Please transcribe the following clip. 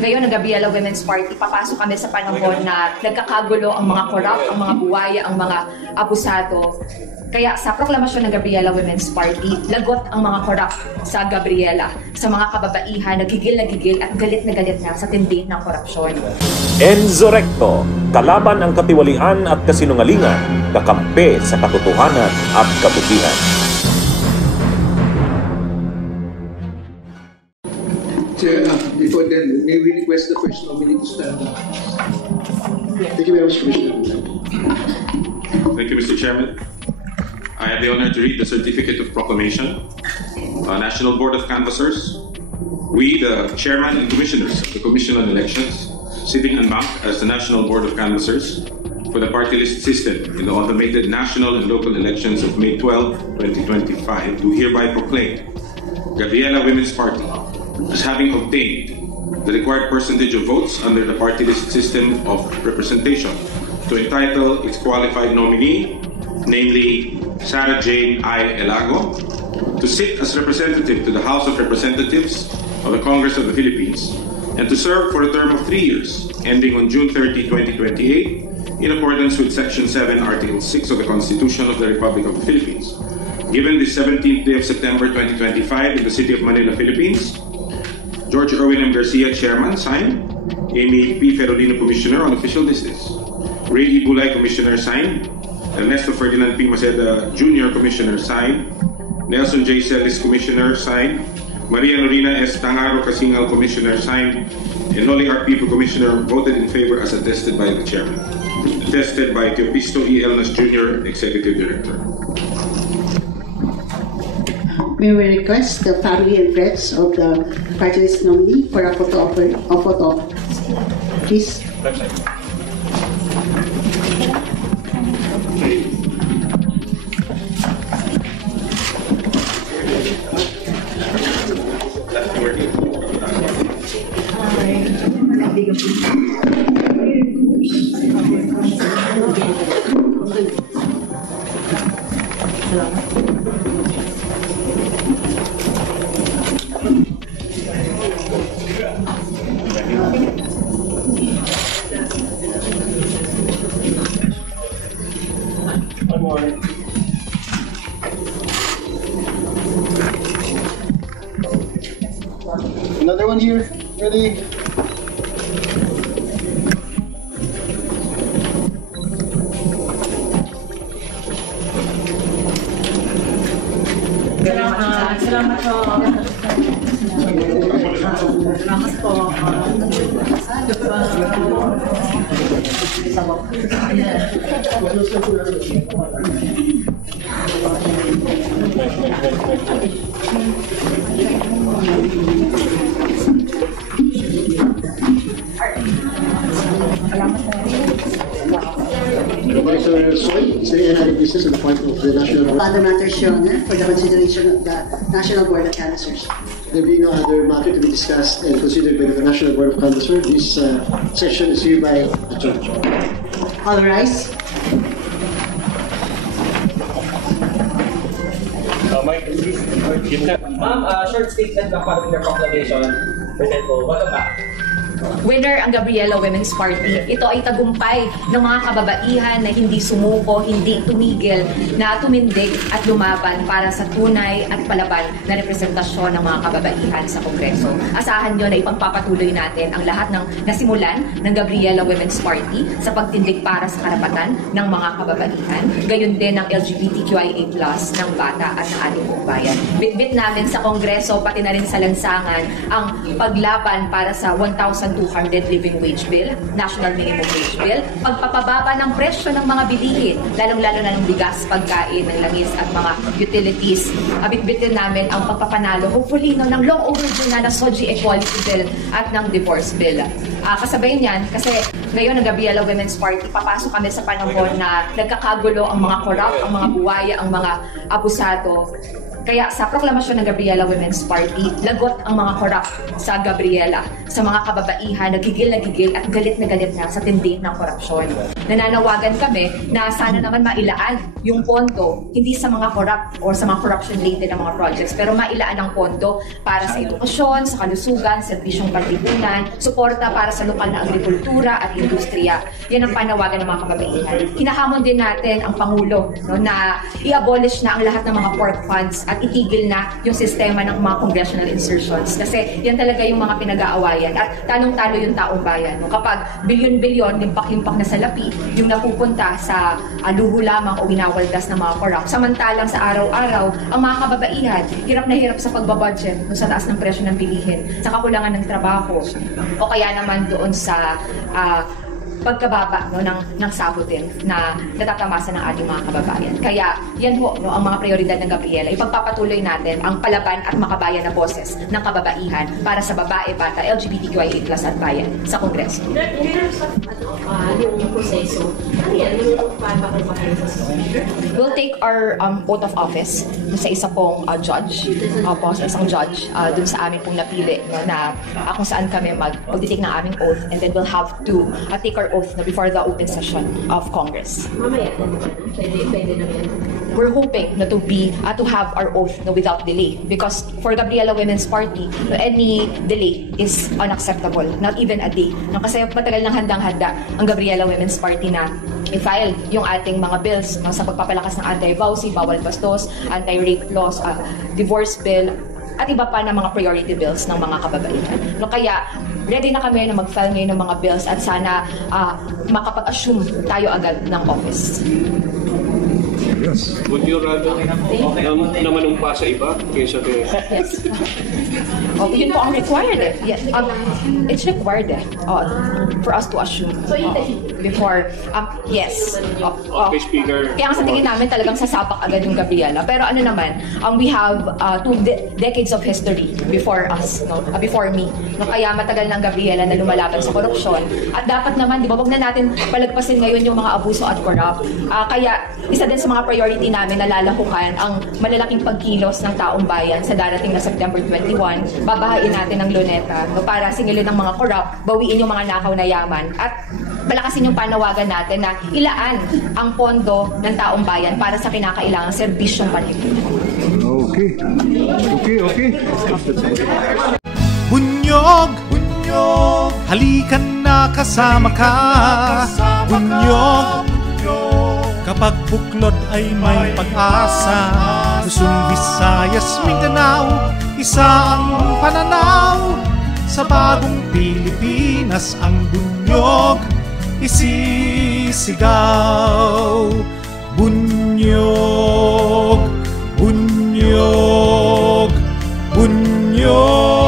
Ngayon, ang Gabriela Women's Party, papasok kami sa panahon na nagkakagulo ang mga corrupt, ang mga buwaya, ang mga abusado. Kaya sa proklamasyon ng Gabriela Women's Party, lagot ang mga corrupt sa Gabriela, sa mga kababaihan, nagigil at galit na sa tindi ng korupsyon. Enzo Recto, kalaban ang katiwalian at kasinungalingan, kakampi sa katotohanan at kabutihan. Chair, before then, may we request the first nominee to stand up? Thank you very much, Commissioner. Thank you, Mr. Chairman. I have the honor to read the Certificate of Proclamation. National Board of Canvassers. We, the Chairman and Commissioners of the Commission on Elections, sitting en banc as the National Board of Canvassers for the party list system in the automated national and local elections of May 12, 2025, do hereby proclaim Gabriela Women's Party as having obtained the required percentage of votes under the party list system of representation to entitle its qualified nominee, namely Sarah Jane I. Elago, to sit as representative to the House of Representatives of the Congress of the Philippines and to serve for a term of 3 years, ending on June 30, 2028, in accordance with Section 7, Article 6 of the Constitution of the Republic of the Philippines. Given this 17th day of September 2025 in the city of Manila, Philippines, George Erwin M. Garcia, Chairman, signed. Amy P. Ferolino, Commissioner on official business. Ray E. Bulay, Commissioner, signed. Ernesto Ferdinand P. Maceda, Jr., Commissioner, signed. Nelson J. Celis, Commissioner, signed. Maria Norina S. Tangaro Casingal, Commissioner, signed. And Noli R. P. Commissioner, voted in favor as attested by the Chairman. Attested by Teopisto E. Elnas, Jr., Executive Director. May we request the family and friends of the party list nominee for a photo op, please. Another one here, ready? Salamat po. Salamat po. Supervisor Soy, is there any other business on the part of the National Board? Other matters, Your Honor, for the consideration of the National Board of Canvassers. There being no other matter to be discussed and considered by the National Board of Canvassers, this session is hereby adjourned. All rise. Ma'am, short statement ng following the proclamation. Present po, welcome back. Winner ang Gabriela Women's Party. Ito ay tagumpay ng mga kababaihan na hindi sumuko, hindi tumigil, na tumindig at lumaban para sa tunay at palaban na representasyon ng mga kababaihan sa Kongreso. Asahan nyo na ipagpapatuloy natin ang lahat ng nasimulan ng Gabriela Women's Party sa pagtindig para sa karapatan ng mga kababaihan, gayon din ng LGBTQIA+ ng bata at ng ating bayan. Bitbit namin sa Kongreso, pati na rin sa lansangan, ang paglaban para sa 1,200 living wage bill, national minimum wage bill, pagpapababa ng presyo ng mga bilihin, lalong-lalo na ng bigas, pagkain, ng langis at mga utilities. Bitbitin namin ang pagpapanalo, hopefully, ng long overdue na SOGI Equality Bill at ng divorce bill. Kasabay niyan, kasi Ngayon, ang Gabriela Women's Party, papasok kami sa panahon na nagkakagulo ang mga corrupt, ang mga buwaya, ang mga abusado. Kaya sa proklamasyon ng Gabriela Women's Party, lagot ang mga corrupt sa Gabriela, sa mga kababaihan, nagigil at galit na sa tindi ng korupsyon. Nananawagan kami na sana naman mailaan yung pondo, hindi sa mga corrupt or sa mga corruption-related na mga projects, pero mailaan ang pondo para sa edukasyon, sa kalusugan, serbisyong panlipunan, suporta para sa lokal na agrikultura at industriya. Yan ang panawagan ng mga kababaihan. Hinahamon din natin ang Pangulo, no, na i-abolish na ang lahat ng mga pork funds at itigil na yung sistema ng mga congressional insertions. Kasi yan talaga yung mga pinag-aawayan at talong-talo yung taong bayan. No? Kapag bilyon-bilyon, limpak-limpak na salapi, yung napupunta sa luho lamang o winawaldas ng mga corrupt. Samantalang sa araw-araw, ang mga kababaihan, hirap na hirap sa pagbabudget no, sa taas ng presyo ng bilihin, sa kakulangan ng trabaho, o kaya naman doon sa pagkababa no, ng sahod din na natatamasa ng ating mga kababayan. Kaya yan ho no, ang mga prioridad ng Gabriela. Ipagpapatuloy natin ang palaban at makabayan na boses ng kababaihan para sa babae, bata, LGBTQIA+ at bayan sa Kongreso. Yung proseso, ano yan? We'll take our oath of office sa isa pong judge, sa isang judge dun sa amin pong napili no, na kung saan kami mag-take ng aming oath, and then we'll have to take our oath na before the open session of Congress. Mamaya, pwede na yan. We're hoping na to have our oath no, without delay, because for Gabriela Women's Party, no, any delay is unacceptable, not even a day. No, kasi matagal nang handang-handa ang Gabriela Women's Party na i-file yung ating mga bills no, sa pagpapalakas ng anti-vowsy, bawal bastos, anti-rape laws, divorce bill, at iba pa na mga priority bills ng mga kababaihan. No, kaya ready na kami na mag-file ngayon ng mga bills at sana makapag-assume tayo agad ng office. Yes. Would you rather na manumpa sa iba kaysa kay... Yes. Yun po ang required eh. Yes. It's required eh. For us to assume. Before, yes. Okay, Speaker. Kaya sa tingin namin talagang sasapak agad yung Gabriela. Pero ano naman, we have 2 decades of history before us, no? Before me. No? Kaya matagal ng Gabriela na lumalaban sa korupsyon. At dapat naman, di ba, wag na natin palagpasin ngayon yung mga abuso at corrupt. Kaya isa din sa mga priority namin na lalahukan ang malalaking pagkilos ng taong bayan sa darating na September 21. Babahain natin ang luneta no, para singilin ng mga corrupt, bawiin yung mga nakaw na yaman, at palakasin yung panawagan natin na ilaan ang pondo ng taong bayan para sa kinakailangang serbisyong panlipunan. Okay. Bunyog, halikan na kasama ka. Bunyog, kapag buklod ay may pag-asa. Luzon, Visayas, Mindanao, isa ang pananaw. Sa bagong Pilipinas ang bunyog isisigaw. Bunyog, bunyog, bunyog.